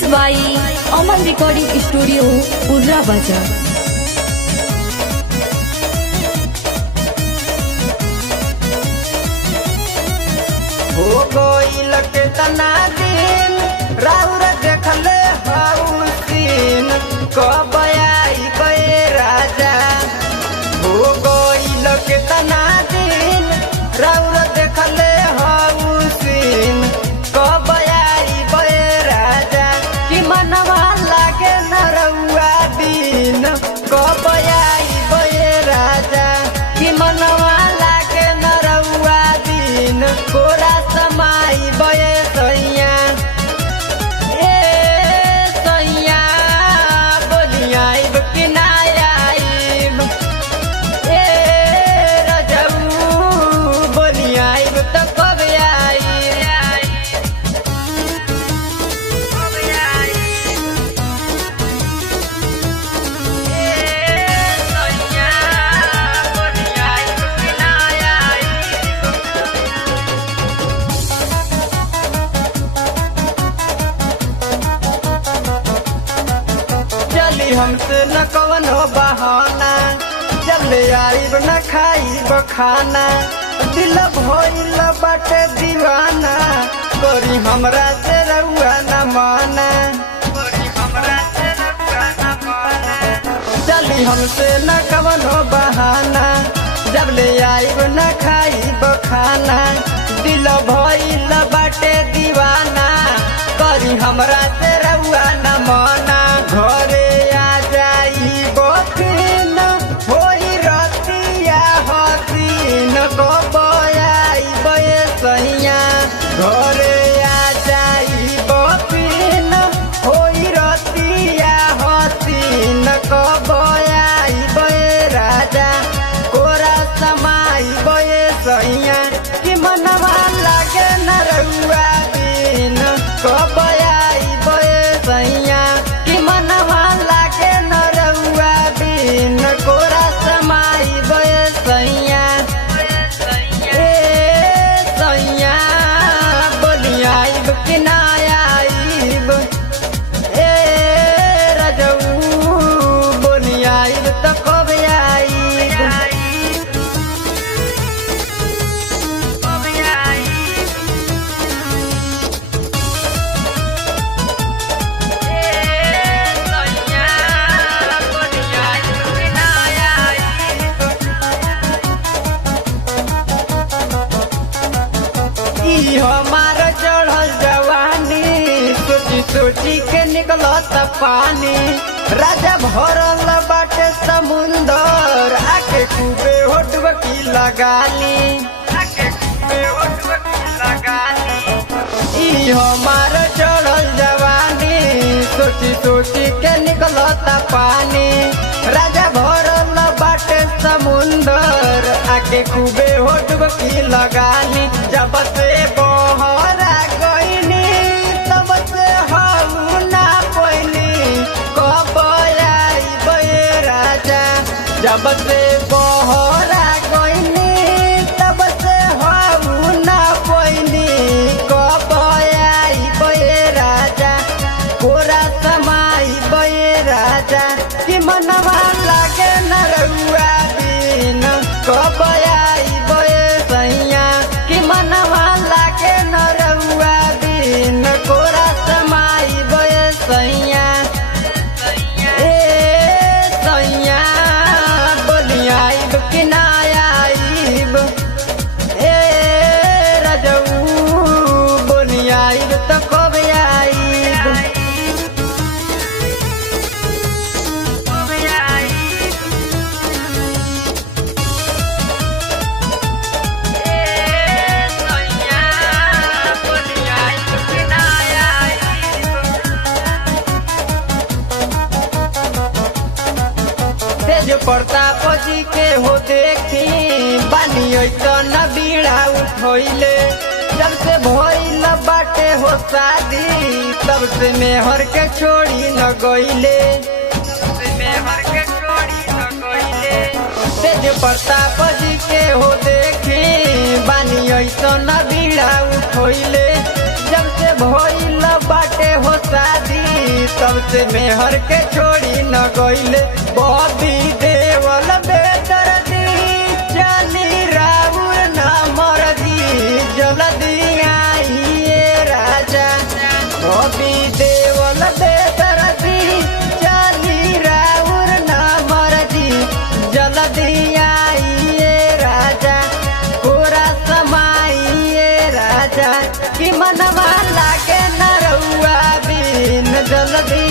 Mix by Aman recording studio Urra Bazar. हो गइल केतना दिन राउर देखले हउसीन कब आई बे राजा। हो गइल केतना दिन राउर देखले हउसीन कब आई बे राजा। कि मनवा लागे न रउआ बिन कब आई बे राजा। कि मनवा लागे न रउआ बिन कोरा समाई बये सैया। ए सैया बोलिया आइब कि ना आइब। ए रजऊ बोलिया आइब तो कब आइब। चली हमसे न कवनो बहाना जब ले आइब न खाइब खाना। दिल भइल बाटे दीवाना करी हमरा से रउआ न माना। चली हमसे न कवनो बहाना जब ले आइब न खाइब खाना। दिल भइल बाटे दीवाना करी हमरा से रउआ न माना। घरे आ जाई बखिन होई रतिया हसीन कब आई बे सैया। घरे आ जाई बखिन होई रतिया हसीन कब आई बे राजा। कोरा समाई बे सैया। कि मनवा लागे न रउआ बिन कब आई बे सैया। कि मनवा लागे न रउआ बिन कोरा समाई बे सैया। ए सैया बोलिया आइब कि ना आइब। ए रजऊ बोलिया आइब तो कब आइब। ई हमार चढ़ल जवानी सोची सोची के निकलत पानी। राजा भरल बाटे समुंदर आके खूबे होटवकी लगाली। ई हमार चढ़ल जवानी सोची सोची के निकलत पानी। राजा भरल बाटे समुंदर आके खूबे होटवकी लगाली। जब से बहरा गईनी तब से हम ना पैनी कब आई बे राजा। जब से बहरा गईनी तब से हम ना पैनी कब आई बे राजा। कोरा समाई बे राजा। कि मनवा लागे न रउआ बिन कब आई बे सैया। कि मनवा लागे न रउआ बिन कोरा समाई बे सैया। ए सैया बोलिया आइब कि ना आइब। ए रजऊ बोलिया आइब तो कब आइब। तेज प्रताप जी के हो देखी बानी ऐसन बीड़ा उठोइले। जब से भइल बाटे हो शादी तब से मेहर के छोड़ी न गइले। तेज प्रताप जी के हो देखी बानी ऐसन बीड़ा उठोइले। जब से भइल बाटे हो शादी जब से मेहर के छोड़ी न गईले बॉबी देवल बेदर्दी चली राउर न मरदी जल्दी आइए राजा बॉबी देवल बेदर्दी चली राउर न मरदी जल्दी आइए राजा पूरा समाइए राजा कि मनवा लागे न रउआ बिन जल्दी